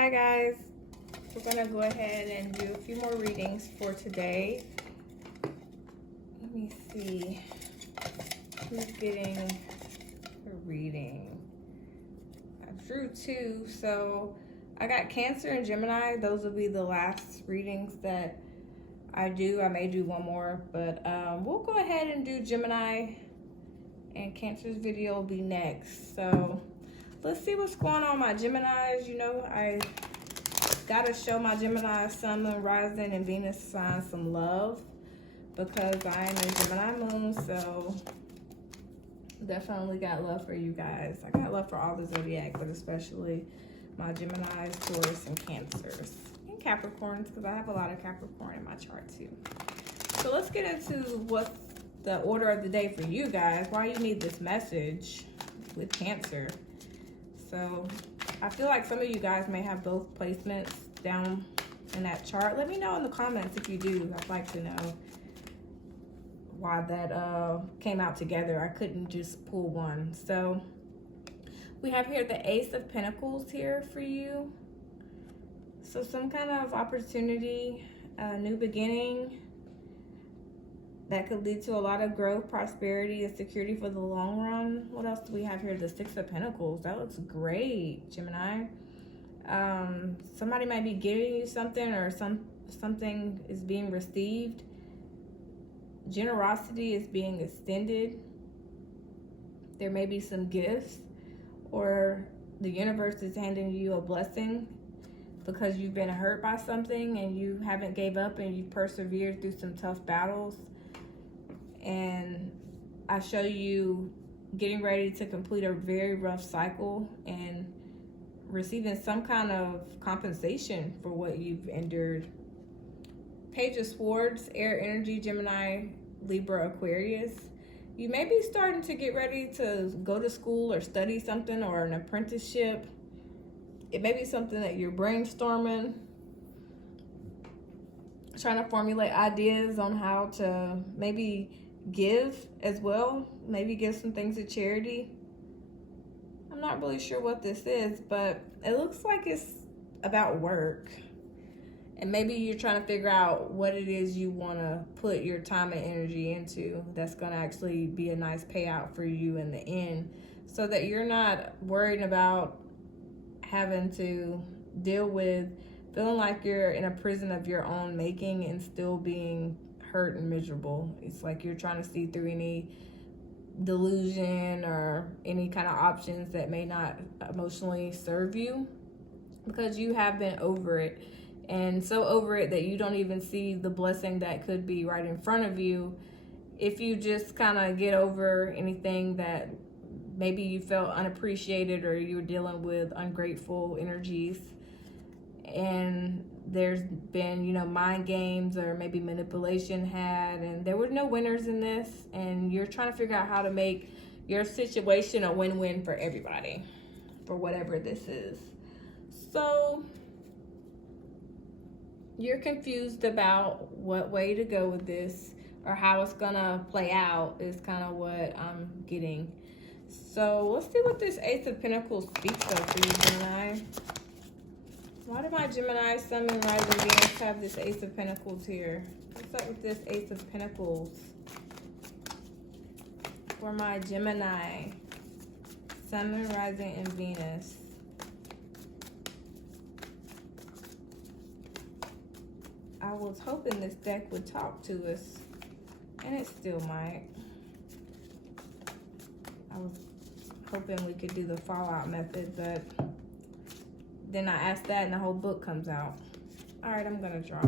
Hi guys, we're gonna go ahead and do a few more readings for today. Let me see who's getting a reading. I drew two, so I got Cancer and Gemini. Those will be the last readings that I do. I may do one more, but we'll go ahead and do Gemini, and Cancer's video will be next. So let's see what's going on, my Geminis. You know, I gotta show my Gemini Sun, Moon, Rising, and Venus sign some love because I am a Gemini moon, so definitely got love for you guys. I got love for all the zodiac, but especially my Geminis, Taurus, and Cancers, and Capricorns, because I have a lot of Capricorn in my chart too. So let's get into what's the order of the day for you guys, why you need this message with Cancer. So I feel like some of you guys may have both placements down in that chart. Let me know in the comments if you do. I'd like to know why that came out together. I couldn't just pull one. So we have here the Ace of Pentacles here for you. So some kind of opportunity, a new beginning that could lead to a lot of growth, prosperity, and security for the long run. What else do we have here? The Six of Pentacles. That looks great, Gemini. Somebody might be giving you something, or something is being received. Generosity is being extended. There may be some gifts, or the universe is handing you a blessing because you've been hurt by something and you haven't gave up and you've persevered through some tough battles. And I show you getting ready to complete a very rough cycle and receiving some kind of compensation for what you've endured. Page of Swords, air energy, Gemini, Libra, Aquarius. You may be starting to get ready to go to school or study something, or an apprenticeship. It may be something that you're brainstorming, trying to formulate ideas on how to maybe give as well, maybe give some things to charity. I'm not really sure what this is, but it looks like it's about work, and maybe you're trying to figure out what it is you want to put your time and energy into that's going to actually be a nice payout for you in the end, so that you're not worried about having to deal with feeling like you're in a prison of your own making and still being hurt and miserable. It's like you're trying to see through any delusion or any kind of options that may not emotionally serve you, because you have been over it, and so over it that you don't even see the blessing that could be right in front of you if you just kind of get over anything that maybe you felt unappreciated, or you're dealing with ungrateful energies. And there's been, you know, mind games or maybe manipulation had, and there were no winners in this, and you're trying to figure out how to make your situation a win-win for everybody, for whatever this is. So you're confused about what way to go with this, or how it's gonna play out, is kind of what I'm getting. So let's see what this Ace of Pentacles speaks of for you, Gemini. Why do my Gemini, Sun, Moon, Rising, Venus have this Ace of Pentacles here? What's up with this Ace of Pentacles for my Gemini, Sun, Moon, Rising, and Venus? I was hoping this deck would talk to us, and it still might. I was hoping we could do the Fallout method, but then I ask that and the whole book comes out. All right, I'm gonna draw.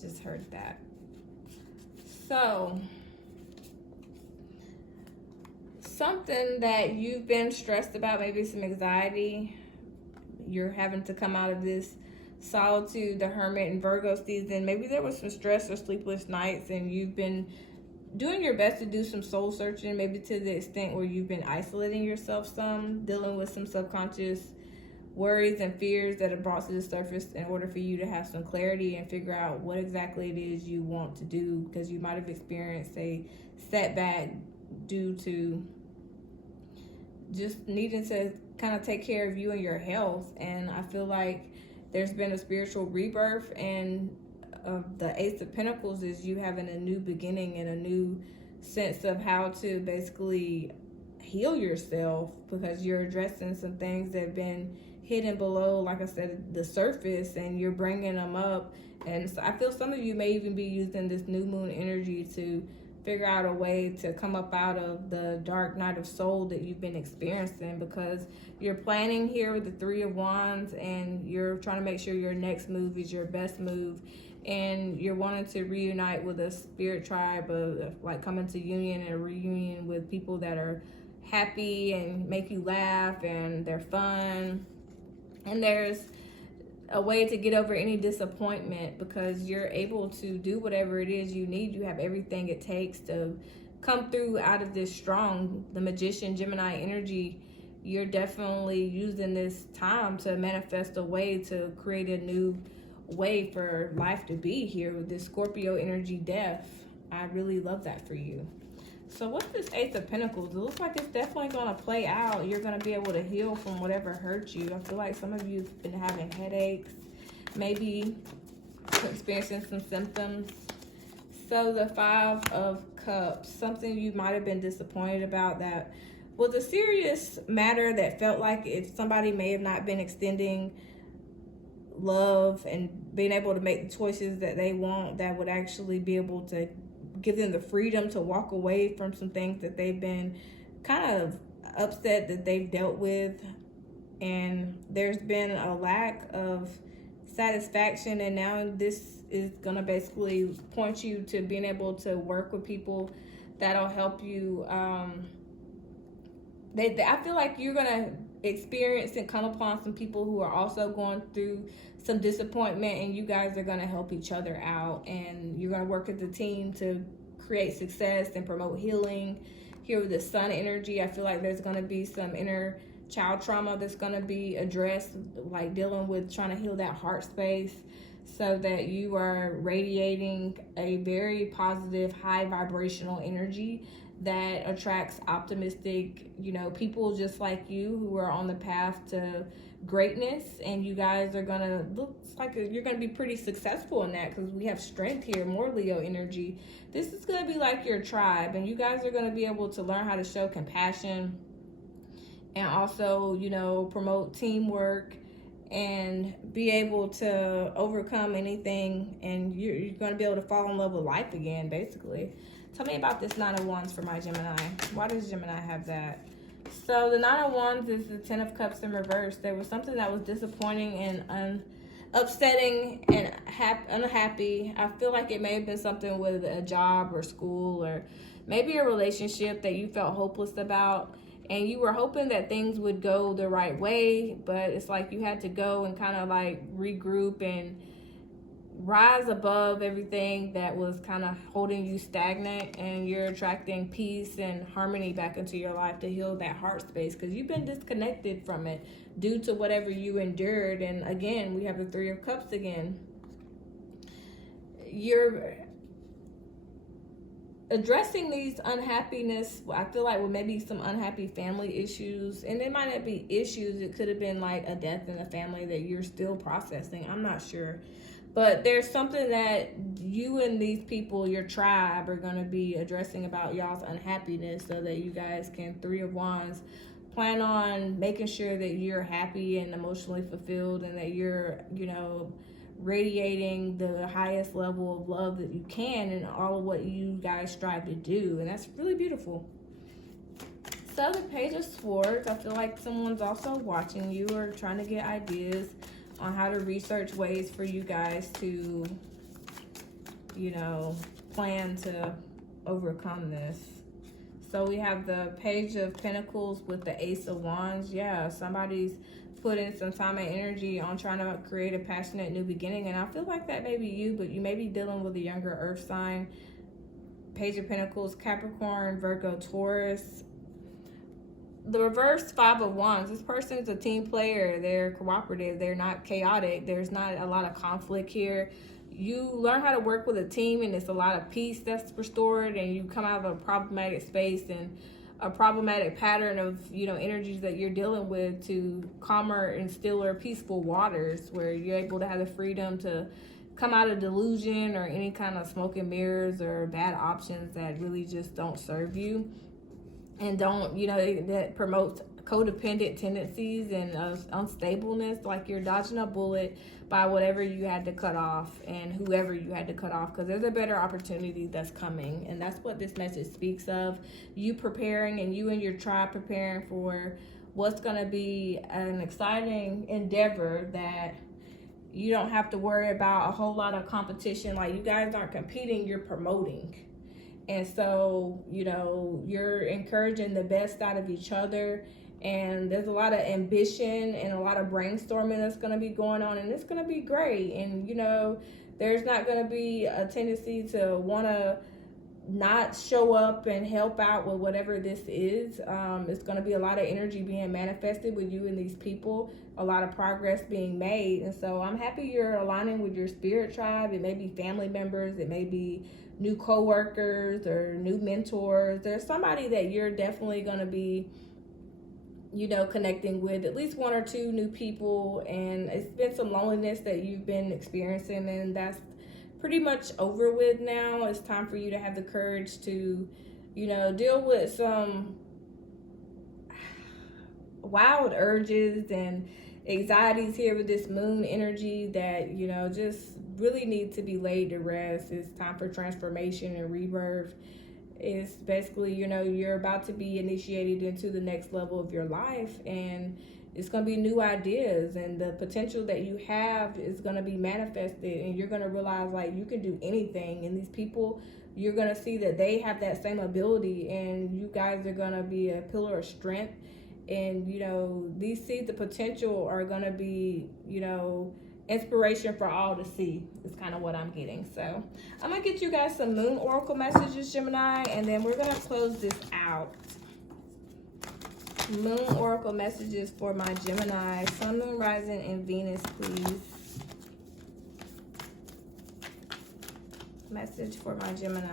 Just heard that. So, something that you've been stressed about, maybe some anxiety. You're having to come out of this solitude, the Hermit and Virgo season. Maybe there was some stress or sleepless nights, and you've been doing your best to do some soul searching, maybe to the extent where you've been isolating yourself some, dealing with some subconscious worries and fears that are brought to the surface in order for you to have some clarity and figure out what exactly it is you want to do, because you might have experienced a setback due to just needing to kind of take care of you and your health. And I feel like there's been a spiritual rebirth, and the Ace of Pentacles is you having a new beginning and a new sense of how to basically heal yourself, because you're addressing some things that have been hidden below, like I said, the surface, and you're bringing them up. And so I feel some of you may even be using this new moon energy to figure out a way to come up out of the dark night of soul that you've been experiencing, because you're planning here with the Three of Wands, and you're trying to make sure your next move is your best move, and you're wanting to reunite with a spirit tribe, of like coming to union and a reunion with people that are happy and make you laugh and they're fun. And there's a way to get over any disappointment, because you're able to do whatever it is you need. You have everything it takes to come through out of this strong. The Magician, Gemini energy, you're definitely using this time to manifest a way to create a new way for life to be here with this Scorpio energy, Death. I really love that for you. So what's this Ace of Pentacles? It looks like it's definitely going to play out. You're going to be able to heal from whatever hurt you. I feel like some of you have been having headaches, maybe experiencing some symptoms. So the Five of Cups, something you might have been disappointed about that was a serious matter that felt like if somebody may have not been extending love and being able to make the choices that they want, that would actually be able to give them the freedom to walk away from some things that they've been kind of upset that they've dealt with. And there's been a lack of satisfaction, and now this is going to basically point you to being able to work with people that'll help you. I feel like you're going to experience and come upon some people who are also going through some disappointment, and you guys are going to help each other out, and you're going to work as a team to create success and promote healing. Here with the Sun energy, I feel like there's going to be some inner child trauma that's going to be addressed, like dealing with trying to heal that heart space, so that you are radiating a very positive, high vibrational energy that attracts optimistic, people just like you who are on the path to greatness. And you guys are gonna looks like you're gonna be pretty successful in that, because we have Strength here, more Leo energy. This is gonna be like your tribe, and you guys are gonna be able to learn how to show compassion and also, promote teamwork and be able to overcome anything, and you're going to be able to fall in love with life again, basically. Tell me about this Nine of Wands for my Gemini. Why does Gemini have that? So the Nine of Wands is the Ten of Cups in reverse. There was something that was disappointing and upsetting and unhappy. I feel like it may have been something with a job or school, or maybe a relationship that you felt hopeless about. And you were hoping that things would go the right way, but it's like you had to go and kind of like regroup and rise above everything that was kind of holding you stagnant, and you're attracting peace and harmony back into your life to heal that heart space, because you've been disconnected from it due to whatever you endured. And again, we have the Three of Cups again. You're addressing these unhappiness, I feel like, with maybe some unhappy family issues. And it might not be issues, it could have been like a death in the family that you're still processing. I'm not sure. But there's something that you and these people, your tribe, are going to be addressing about y'all's unhappiness, so that you guys can, Three of Wands, plan on making sure that you're happy and emotionally fulfilled, and that you're, radiating the highest level of love that you can in all of what you guys strive to do. And that's really beautiful. So the Page of Swords, I feel like someone's also watching you or trying to get ideas on how to research ways for you guys to, plan to overcome this. So we have the Page of Pentacles with the Ace of Wands. Yeah, somebody's put in some time and energy on trying to create a passionate new beginning, and I feel like that may be you, but you may be dealing with a younger earth sign. Page of Pentacles, Capricorn, Virgo, Taurus. The reverse Five of Wands, this person is a team player. They're cooperative, they're not chaotic, there's not a lot of conflict here. You learn how to work with a team, and it's a lot of peace that's restored, and you come out of a problematic space and a problematic pattern of, you know, energies that you're dealing with to calmer and stiller, peaceful waters where you're able to have the freedom to come out of delusion or any kind of smoke and mirrors or bad options that really just don't serve you and don't, you know, that promotes codependent tendencies and unstableness, like you're dodging a bullet by whatever you had to cut off and whoever you had to cut off, because there's a better opportunity that's coming. And that's what this message speaks of, you preparing and you and your tribe preparing for what's going to be an exciting endeavor that you don't have to worry about a whole lot of competition. Like, you guys aren't competing, you're promoting. And so, you know, you're encouraging the best out of each other. And there's a lot of ambition and a lot of brainstorming that's going to be going on, and it's going to be great. And, you know, there's not going to be a tendency to want to not show up and help out with whatever this is. It's going to be a lot of energy being manifested with you and these people, a lot of progress being made. And so I'm happy you're aligning with your spirit tribe. It may be family members, it may be new co-workers or new mentors. There's somebody that you're definitely going to be, you know, connecting with, at least one or two new people. And it's been some loneliness that you've been experiencing, and that's pretty much over with now. It's time for you to have the courage to, you know, deal with some wild urges and anxieties here with this moon energy that, you know, just really need to be laid to rest. It's time for transformation and rebirth. It's basically, you know, you're about to be initiated into the next level of your life, and it's going to be new ideas, and the potential that you have is going to be manifested, and you're going to realize, like, you can do anything. And these people, you're going to see that they have that same ability, and you guys are going to be a pillar of strength. And, you know, these seeds of potential are going to be, you know, inspiration for all to see, is kind of what I'm getting. So I'm going to get you guys some moon oracle messages, Gemini, and then we're going to close this out. Moon oracle messages for my Gemini, Sun, Moon, Rising, and Venus, please. Message for my Gemini,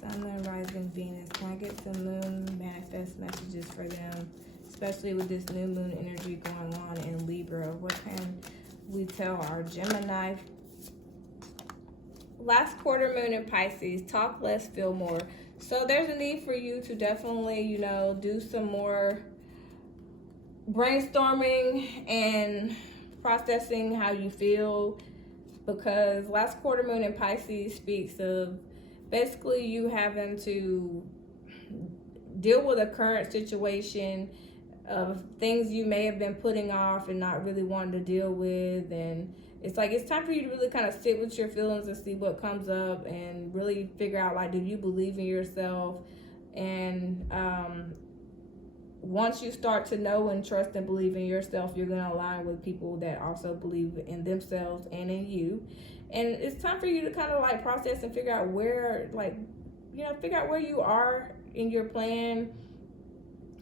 Sun, Moon, Rising, Venus. Can I get some moon manifest messages for them, especially with this new moon energy going on in Libra? What can we tell our Gemini? Last quarter moon in Pisces, talk less, feel more. So there's a need for you to definitely, you know, do some more brainstorming and processing how you feel, because last quarter moon in Pisces speaks of basically you having to deal with a current situation of things you may have been putting off and not really wanting to deal with. And it's like, it's time for you to really kind of sit with your feelings and see what comes up, and really figure out, like, do you believe in yourself? And once you start to know and trust and believe in yourself, you're going to align with people that also believe in themselves and in you. And it's time for you to kind of, like, process and figure out where, like, you know, figure out where you are in your plan.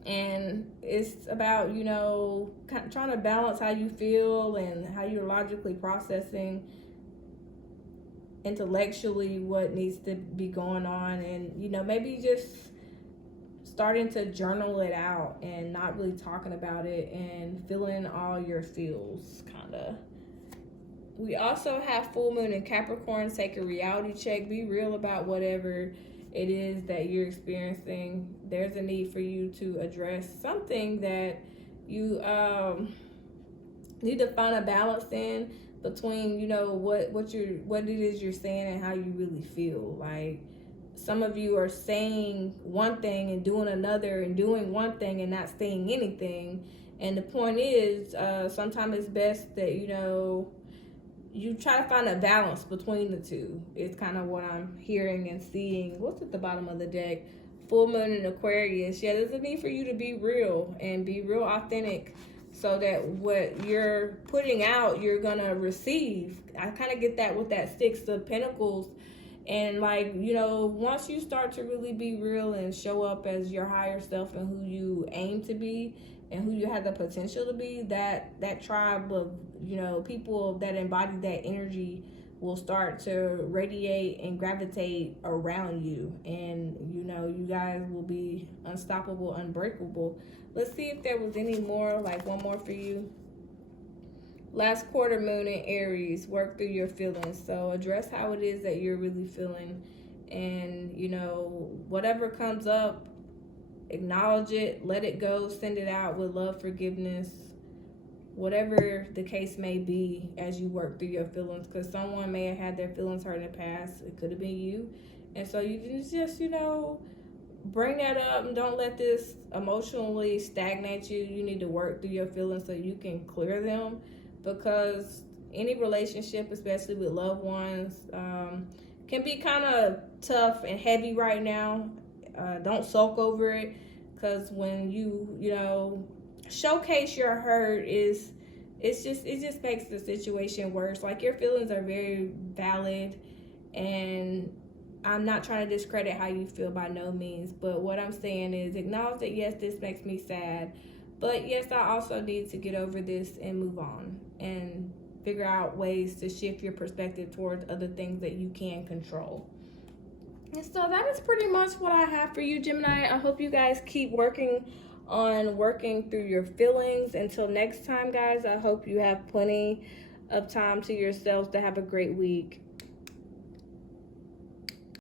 And it's about, you know, kind of trying to balance how you feel and how you're logically processing intellectually what needs to be going on. And, you know, maybe just starting to journal it out and not really talking about it and feeling all your feels, kind of. We also have full moon in Capricorn. Take a reality check. Be real about whatever it is that you're experiencing. There's a need for you to address something that you need to find a balance in between, you know, what it is you're saying and how you really feel. Like, some of you are saying one thing and doing another, and doing one thing and not saying anything. And the point is, sometimes it's best that, you know, you try to find a balance between the two. It's kind of what I'm hearing and seeing. What's at the bottom of the deck? Full moon in Aquarius. Yeah, there's a need for you to be real and be real authentic, so that what you're putting out, you're gonna receive. I kind of get that with that Six of Pentacles. And, like, you know, once you start to really be real and show up as your higher self and who you aim to be and who you have the potential to be, that tribe of, you know, people that embody that energy will start to radiate and gravitate around you, and you know, you guys will be unstoppable, unbreakable. Let's see if there was any more, like one more for you. Last quarter moon in Aries, work through your feelings. So address how it is that you're really feeling, and you know, whatever comes up, acknowledge it, let it go, send it out with love, forgiveness, whatever the case may be as you work through your feelings, because someone may have had their feelings hurt in the past. It could have been you, and so you just, you know, bring that up and don't let this emotionally stagnate you. You need to work through your feelings so you can clear them, because any relationship, especially with loved ones, can be kind of tough and heavy right now. Don't sulk over it, because when you know, showcase your hurt, it just makes the situation worse. Like, your feelings are very valid, and I'm not trying to discredit how you feel by no means, but what I'm saying is acknowledge that, yes, this makes me sad, but yes, I also need to get over this and move on and figure out ways to shift your perspective towards other things that you can control. And so that is pretty much what I have for you, Gemini. I hope you guys keep working through your feelings. Until next time, guys, I hope you have plenty of time to yourselves to have a great week.